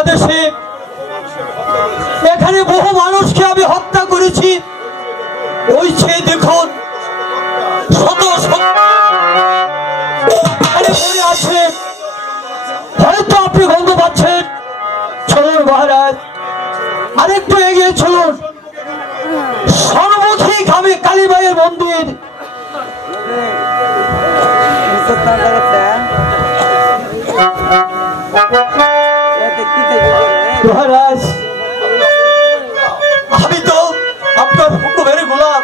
আদেশে এখানে বহু মানুষকে আমি হত্যা করেছি। ওই যে দেখুন শত শত পড়ে আছে, হয়তো আপনি গন্ধ পাচ্ছেন। চলুন মহারাজ, আরেকটু এগিয়ে চলুন। সর্বমুখী খাবে কালীবাইয়ের মন্দির। মহারাজ, আমি তো আপনার হুকুমের গোলাম।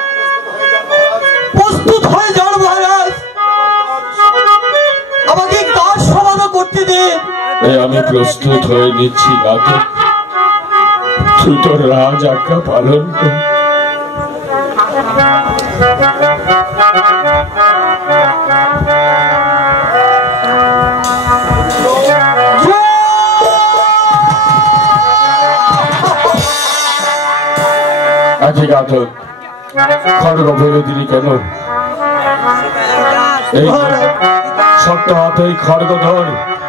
প্রস্তুত হয়ে যান মহারাজ, আমাকে কাজ সমাধান করতে দিন। আমি প্রস্তুত হয়ে নিচ্ছি ঘাতক, তুই তোর রাজ আজ্ঞা পালন কর। আজকে ঘাতক খড়গ ফেলে দিলি কেন? এই শক্ত হাতে খড়গ ধর,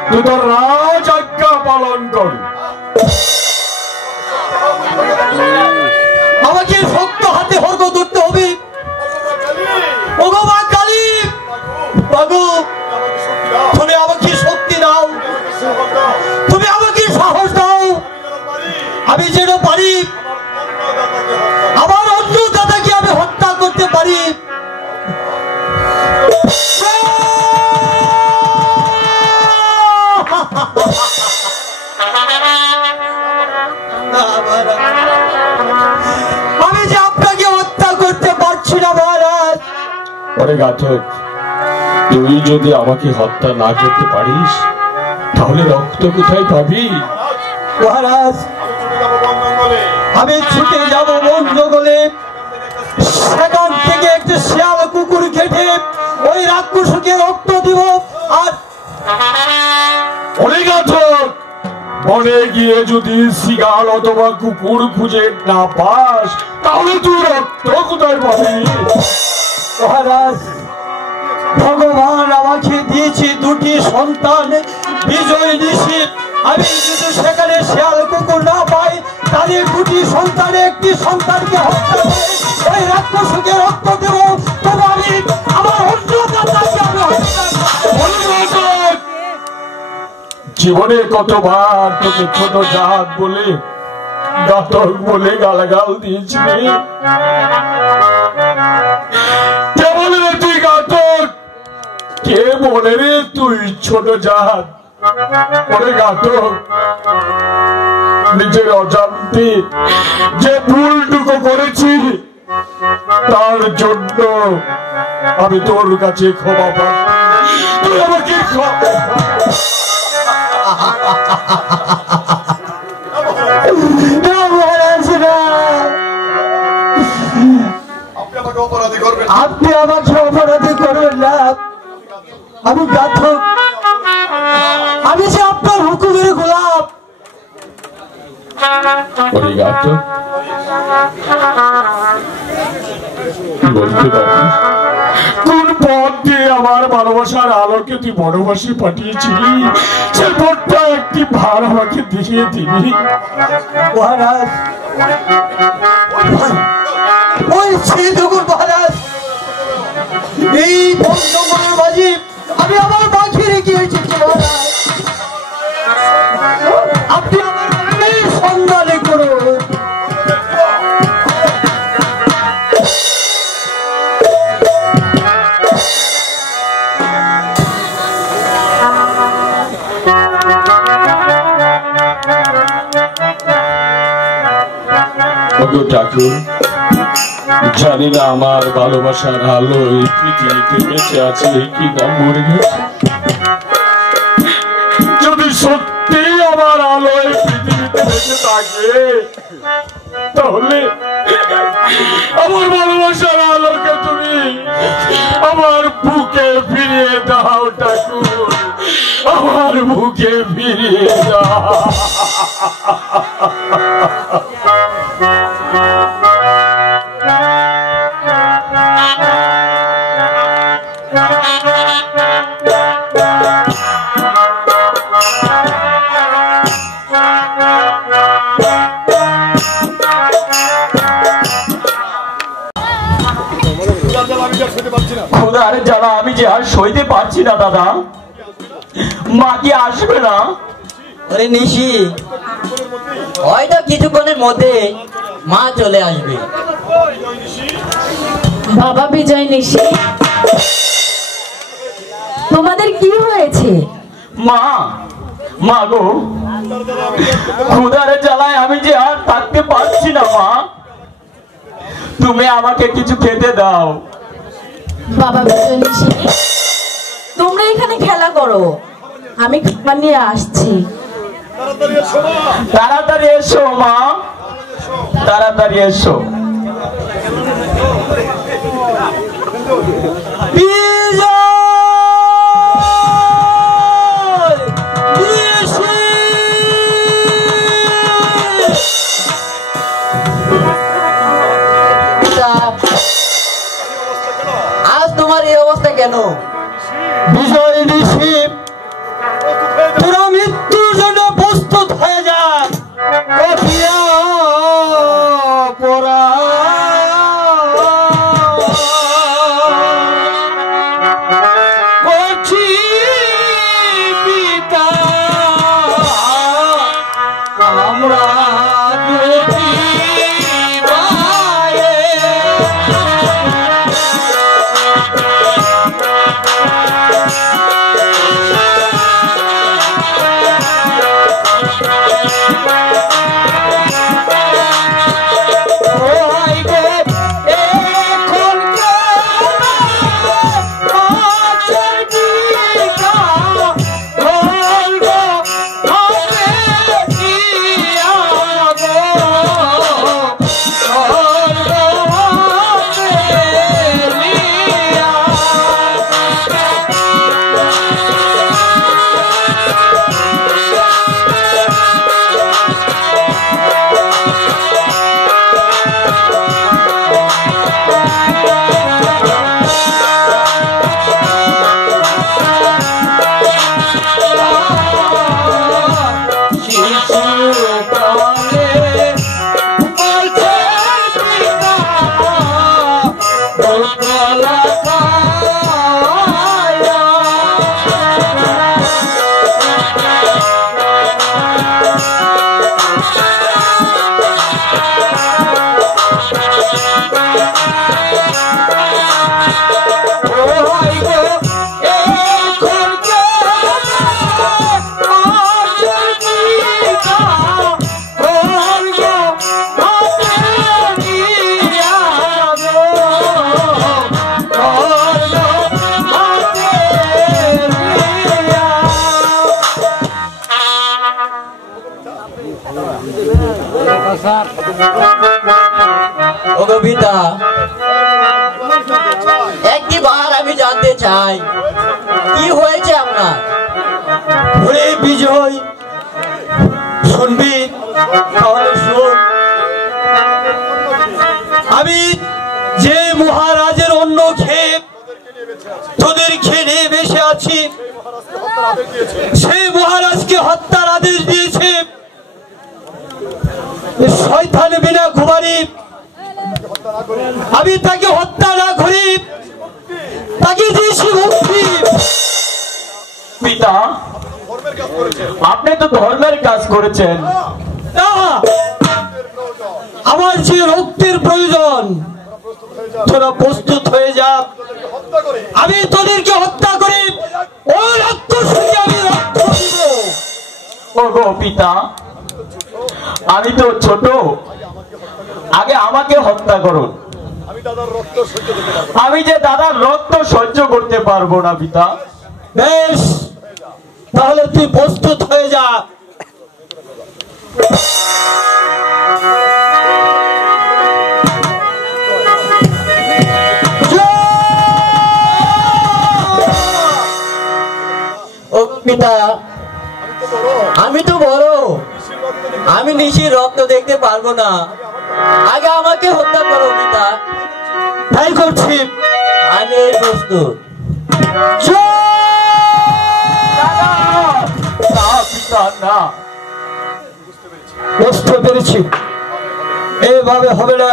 তুই তোর রাজ আজ্ঞা পালন কর। আমাকে শক্ত হাতে খড়গ ধরতে হবে। ভগবান কালী, বাবু তুমি আমাকে শক্তি দাও, তুমি আমাকে সাহস দাও, আমি যেন পারি আমার অন্য দাদাকে আমি হত্যা করতে পারি। আমি যে আপনাকে হত্যা করতে পারছি না মহারাজ। ওরে ঘাতক, তুই যদি আমাকে হত্যা না করতে পারিস তাহলে রক্ত কোথায় পাবি? মহারাজ, আমি ছুটে যাব বন জঙ্গলে, সেখান থেকে একটা শিয়াল কুকুর কেটে ওই রাক্ষসকে রক্ত দিব। আর ওরে ঘাতক, বনে গিয়ে যদি শিয়াল অথবা কুকুর খুঁজে না পাস তাহলে তুই রক্ত কোথায় পাবি? মহারাজ, ভগবান আমাকে দিয়েছে দুটি সন্তান, বিজয় নিশ্চিত। আমি যদি সেখানে শিয়াল কুকুর না পাই তাহলে দুটি সন্তানে একটি সন্তানকে হত্যা করে ওই রাক্ষসকে রক্ত দেব। তবে আমি আমার অন্য দাদাকে আমি হত্যা করব। জীবনে কতবার তোকে ছোট জাত বলে ঘাতক বলে গালাগাল দিয়েছি। কেমন রে তুই ঘাতক, কে বলে রে তুই ছোট জাত? ওরে ঘাতক, নিজের অজান্তে যে ভুলটুকু করেছি তার জন্য আমি তোর কাছে ক্ষমা পাই। তুই আমাকে আপনি আমাকে অপরাধী করবেন না। আমি ঘাতক, আমি যে আপনার হুকুমের গোলাম। বলতে পারিস কোন পথ দিয়ে আমার ভালোবাসার আলোকে তুই বনবাসী পাঠিয়েছিলি? সে পথটা একটি ভার আমাকে দেখিয়ে দিবি? মহারাজ, ওই সেই দেখুন মহারাজ, এই বন জঙ্গলের মাঝে আমি আমার মাকে রেখে এসেছি মহারাজ। আপনি আমার মায়ের সন্ধানে করুন। ঠাকুর, জানি না আমার ভালোবাসার আলো এই পৃথিবীতে বেঁচে আছে কি না মরে গেছে। যদি সত্যি আমার আলো এই পৃথিবীতে বেঁচে থাকে তাহলে আমার ভালোবাসার আলোকে তুমি আমার বুকে ফিরিয়ে দাও ঠাকুর, আমার বুকে ফিরিয়ে দাও। খোদার জ্বালা আমি যে আর সইতে পারছি না দাদা। মা কি আসবে না? আরে নিশি, হয়তো কিছুক্ষণের মধ্যে মা চলে আসবে। বাবা বিজয় নিশি, তোমাদের কি হয়েছে? মা, মা গো, খোদার জ্বালায় আমি যে আর থাকতে পারছি না মা, তুমি আমাকে কিছু খেতে দাও। বাবা বিজয় নিশি, তোমরা এখানে খেলা করো, আমি খাবার নিয়ে আসছি। তাড়াতাড়ি এসো মা, তাড়াতাড়ি এসো। আজ তোমার এই অবস্থা কেন? বিজয় ঋষি, তোরা মৃত্যুর জন্য প্রস্তুত হয়ে যা। কপিয়া পরা করছি পিতা, আমরা দুটি মায়ে। ওগো পিতা, একটিবার আমি জানতে চাই কি হয়েছে আপনার? ওরে বিজয়, শুনবি? তাহলে শোন। আমি যে মহারাজের অন্ন খেয়ে তোদেরকে নিয়ে বেঁচে আছি, সেই মহারাজকে হত্যার আদেশ দিয়েছে শয়তান বিনা কুমারী। আমি তাকে হত্যা না করি, তাকে দিয়েছি মুক্তি। পিতা, আপনি তো ধর্মের কাজ করেছেন। না, আমার যে রক্তের প্রয়োজন, তোরা প্রস্তুত হয়ে যা। আমি তোদেরকে হত্যা করে ওই রক্ত শুনে আমি রক্ত দিব। ওগো পিতা, আমি তো ছোট, আগে আমাকে হত্যা করুন। আমি যে দাদার রক্ত সহ্য করতে পারবো না পিতা। বেশ, তাহলে তুই প্রস্তুত হয়ে যা। ও পিতা, আমি তো বড়, আমি নিশির রক্ত দেখতে পারবো না, আগে আমাকে হত্যা করো পিতা। তাই করছি। আমি এই প্রস্তুত। না পিতা, না, বুঝতে পেরেছি, এভাবে হবে না।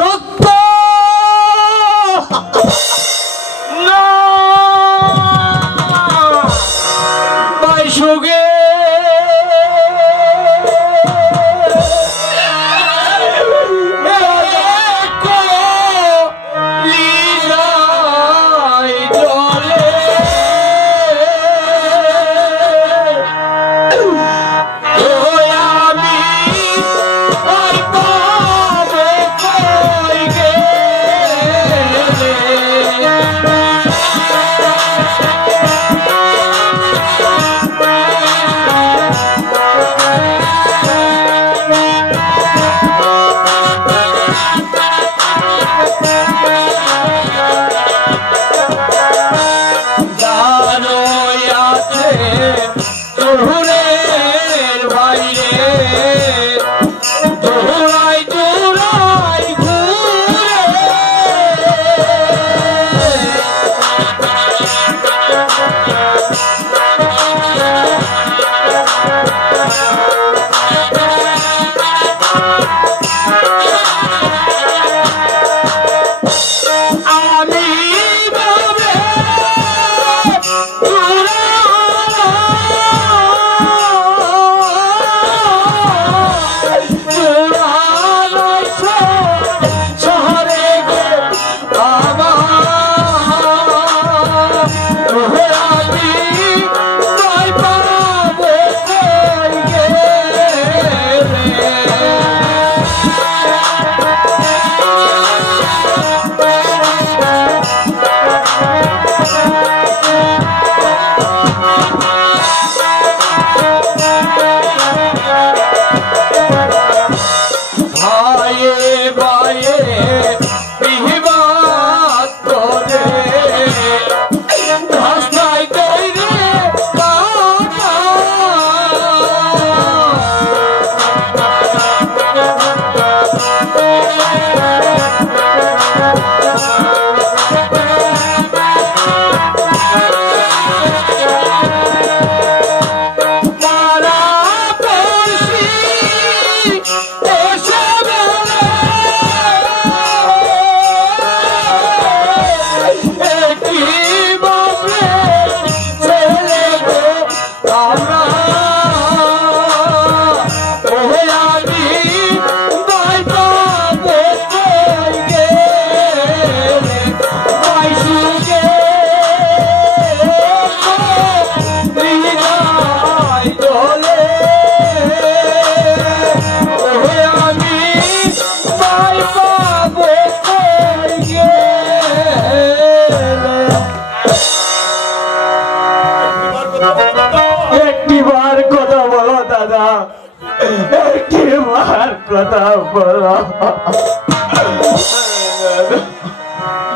রক্ত না বাইশুগে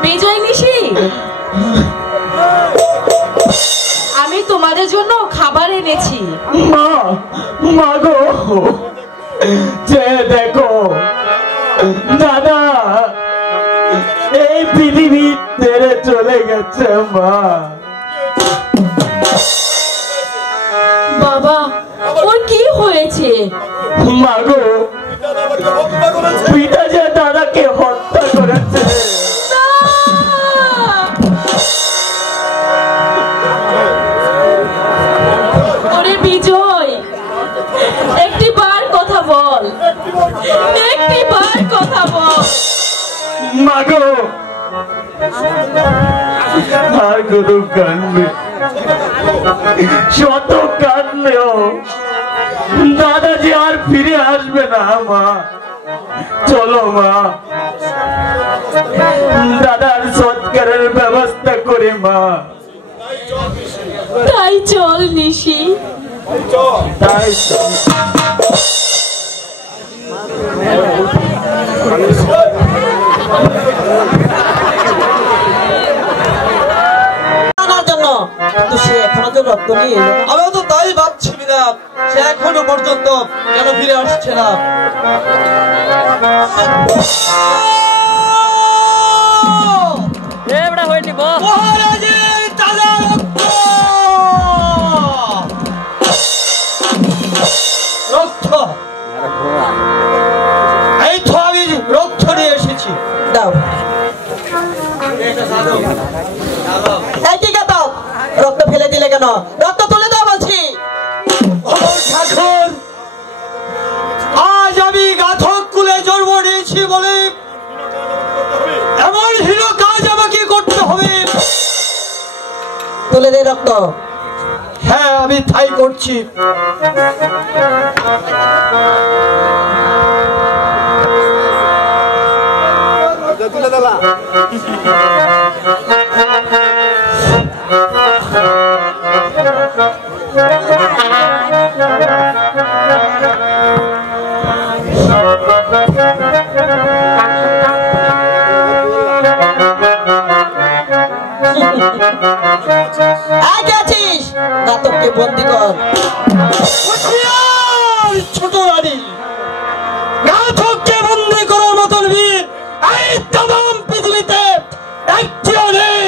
বিজয় নিশি, আমি তোমাদের জন্য খাবার এনেছি। মা, মা গো, যে দেখো দাদা এই পৃথিবী ছেড়ে চলে গেছে। মা, বাবা ওর কি হয়েছে? মা গো, পিতা যে দাদাকে হত্যা করেছে। ওরে বিজয়, গো আর কত কাঁদবে, শত কাঁদলেও দাদাজি আর ফিরে আসবে না মা। চলো মা, দাদার সৎকারের ব্যবস্থা করে মা। তাই চল নিশি। তাই সে এখনো তো রক্ত নিয়ে এলো না। আমিও তো তাই ভাবছি বিধান, সে এখনো পর্যন্ত কেন ফিরে আসছে না। মহারাজের তাজা রক্ত! রক্ত! এই তো আমি রক্ত নিয়ে এসেছি। দাও। এই কি কথা? রক্ত ফেলে দিলে কেন? রক্ত তুলে দাও বলছি। ঠাকুর, আজ আমি গাধক কুলে জন্ম নিয়েছি বলে এমন হিরো কাজ আমাকে করতে হবে। তুলে দে রক্ত। হ্যাঁ, আমি তাই করছি। নাটককে বন্দি কর। ছোট রানী, নাটককে বন্দি করার মতন বীর এই তমাম পৃথিবীতে একটিও নেই,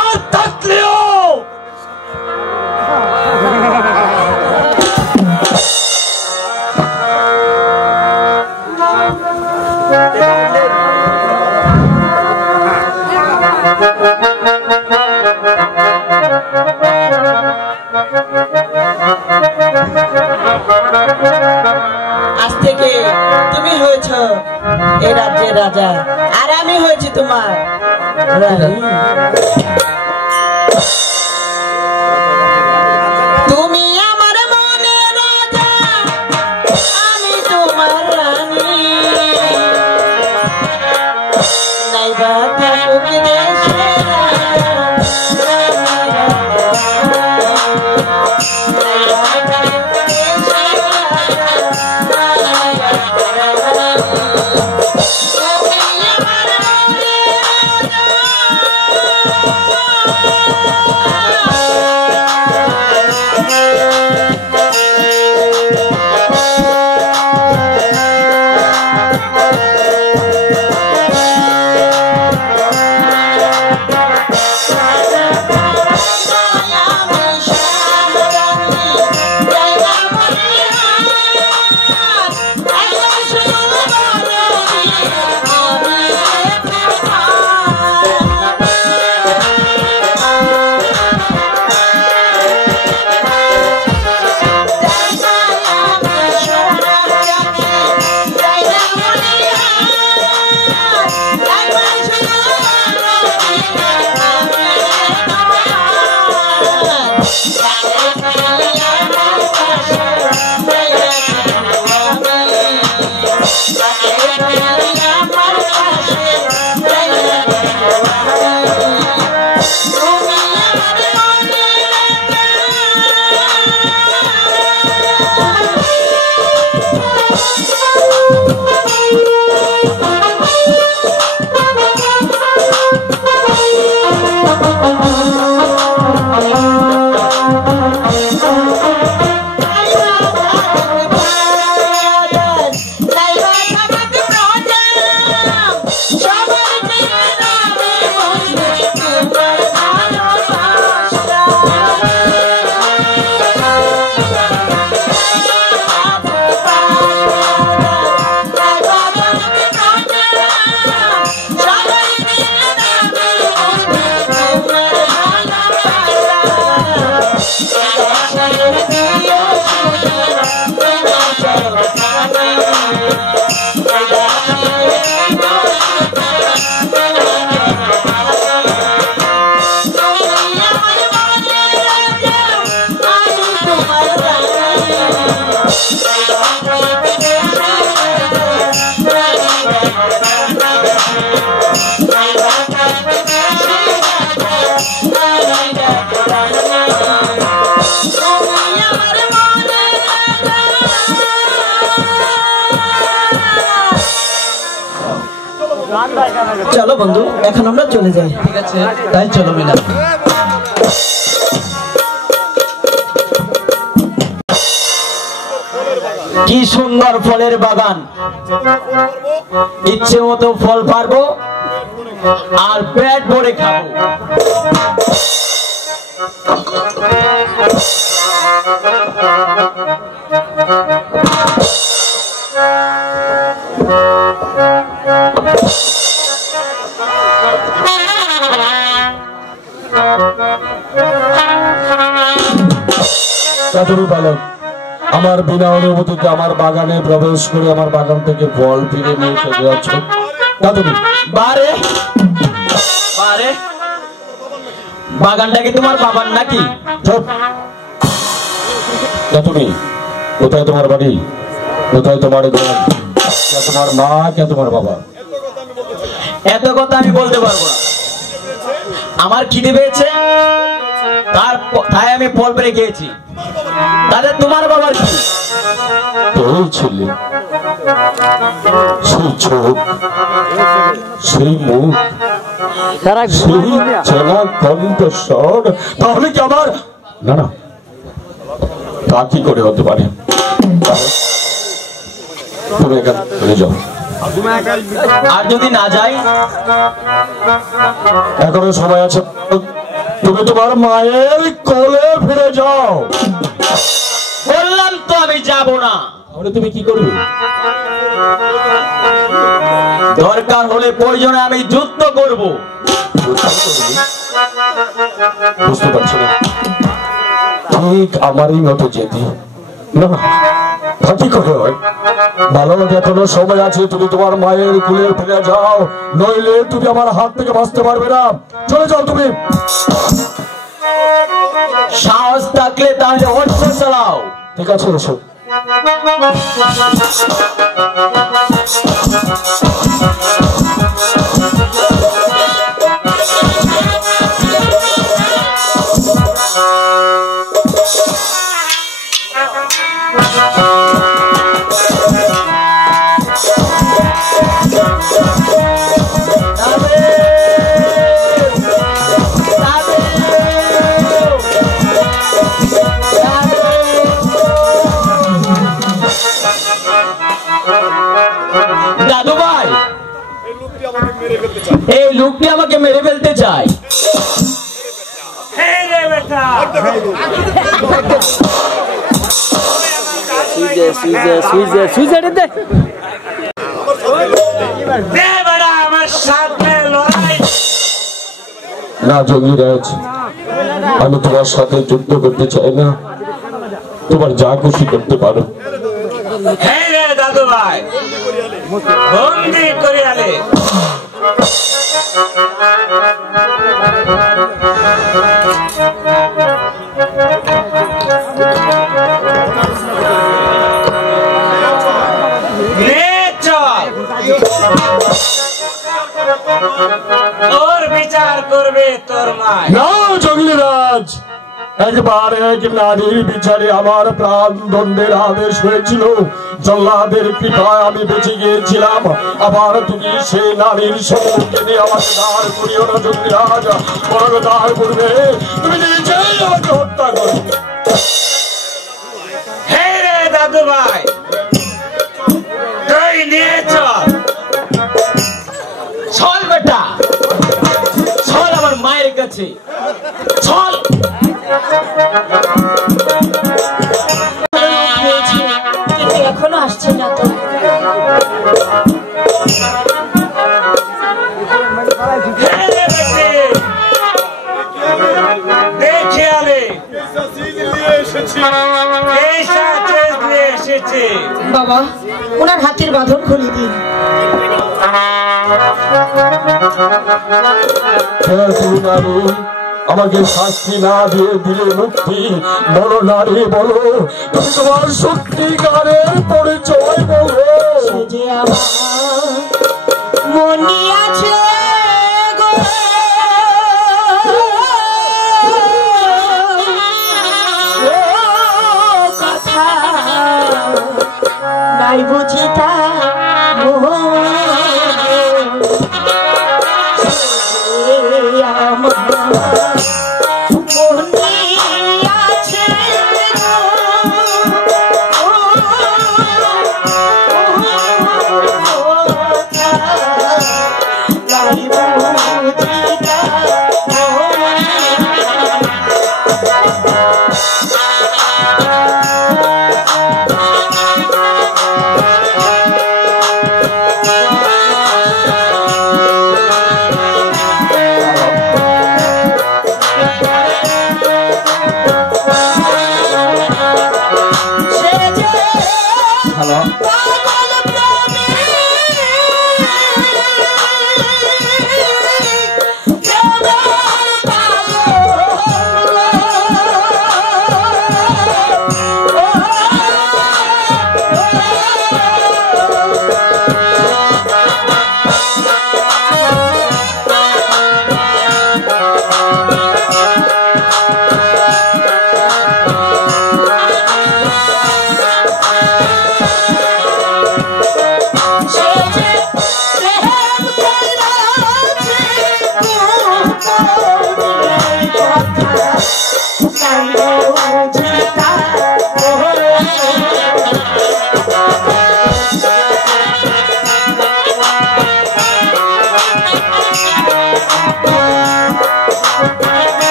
আর থাকলেও আজ থেকে তুমি হয়েছ এই রাজ্যের রাজা, আর আমি হয়েছি তোমার রানী। তুমি আমার মনে রাজা, আমি তোমার রানী। নাইবা থাকুক দেশে চলো বন্ধু, এখন আমরা চলে যাই। ঠিক আছে, তাই চলো মিলা। কি সুন্দর ফলের বাগান, ইচ্ছে মতো ফল পারবো আর পেট ভরে খাবো। আমার বিনা অনুমতিতে আমার বাগানে প্রবেশ করে আমার বাগান থেকে ফল ফিরে নিয়ে চলে যাচ্ছ। বারে বারে, বাগানটা কি তোমার বাবার নাকি? তুমি কোথায় তোমার বাড়ি, কোথায় তোমার ঘর, কে তোমার মা, কে তোমার বাবা? এত কথা আমি বলতে পারবো না। আমার খিদে পেয়েছে, তাই আমি ফল পেরে খেয়েছি। তাদের তোমার বাবার কি? তোর ছেলে, সেই চোখ, সেই মুখ, সেই চেনা কণ্ঠস্বর, তাহলে কি আমার না না তা কি করে হতে পারে? তুমি এখান চলে যাও। আর যদি না যাই? এখনো সময় আছে, তুমি তোমার মায়ের কোলে ফিরে যাও। বললাম তো আমি যাব না। তাহলে তুমি কি করবে? দরকার হলে প্রয়োজনে আমি যুদ্ধ করব। বুঝতে পারছি না, ঠিক আমারই মতো যেতে না, তা কি করে হয়? ভালো, এখনো সময় আছে, তুমি তোমার মায়ের কোলে ফিরে যাও, নইলে তুমি আমার হাত থেকে বাঁচতে পারবে না। চলে যাও তুমি। সাহস থাকলে তাহলে অস্ত্র চালাও। ঠিক আছে, এসো। দাদু ভাই, এই লোকটি আমাকে মেরে ফেলতে চায়। না জঙ্গিরাজ, আমি তোমার সাথে যুদ্ধ করতে চাই না, তোমার যা খুশি করতে পারো। দাদু ভাই, বন্দি করে আলে। ওর বিচার করবে তোর মা। না জঙ্গিরাজ, একবার এক নারীর বিচারে আমার প্রাণ দণ্ডের আদেশ হয়েছিল, জল্লাদের কৃপায় আমি বেঁচে গিয়েছিলাম। আবার তুমি সেই নারীর সম্মুখে নিয়ে আমাকে দাঁড় করিও না জঙ্গিরাজ, বরং দাঁড় করবে তুমি নিজেই আমাকে হত্যা করবে। হে রে দাদু ভাই, তুই নিয়ে চল। চল বেটা, চল আমার মায়ের কাছে, চল। কিন্তু এখনো আসছে না তো। দেখে আলে এসেছে। বাবা, ওনার হাতের বাঁধন খুলে দিন। আমাকে শাস্তি না দিয়ে দিলে মুক্তি, বলো নারী বলো, তুমি তোমার সত্যিকারের পরিচয় বলো। সে যে আমার মনে আছে গো, কথা নাই বুঝিতা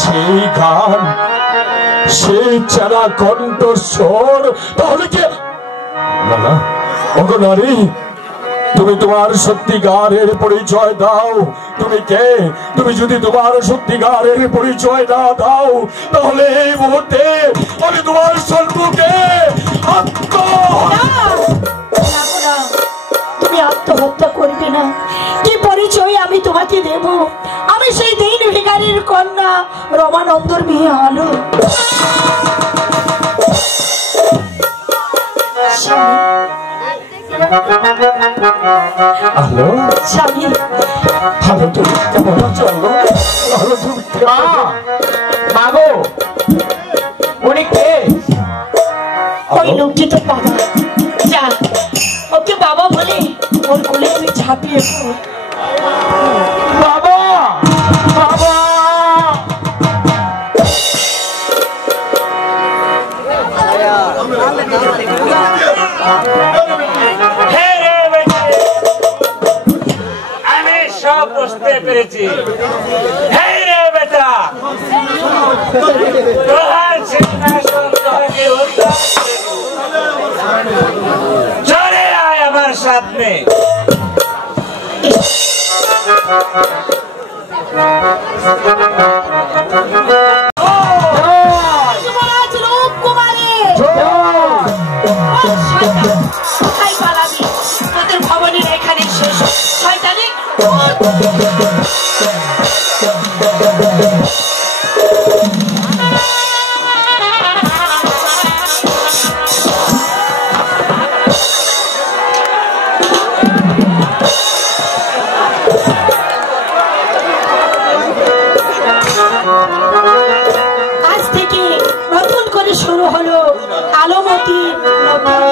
সেই গান, সেই চারা কণ্ঠস্বর, তাহলে কি না না ওগো নারী, তুমি তোমার সত্যিকারের পরিচয় দাও। তুমি কে? তুমি যদি তোমার সত্যিকারের পরিচয় না দাও, তাহলে এই মুহূর্তে আমি তোমার সম্মুখে তুমি আত্মহত্যা করবে না। কি পরিচয় আমি তোমাকে দেব? আমি সেই দিন ভিখারির কন্যা রমানন্দর মেয়ে আলো। হ্যালো স্বামী, হ্যালো, তুমি কেমন আছো? হ্যালো, তুমি মাগো, উনি কে? ওই লোকটি তো বাবা। যা, ওকে বাবা বলে ওর কোলে তুই ঝাঁপিয়ে পড়। বাবা, বাবা। আমি সব বুঝতে পেরেছি। হেই রে বেটা, তোহার সিংহাসন তোকে উদ্ধার চলে আয় আমার সামনে। যুবরাজ রূপকুমারের কোথায় পালাবি? তোদের ভবনের এখানে শেষ। শয়তানি আজ থেকে নতুন করে শুরু হলো আলোমতির নতুন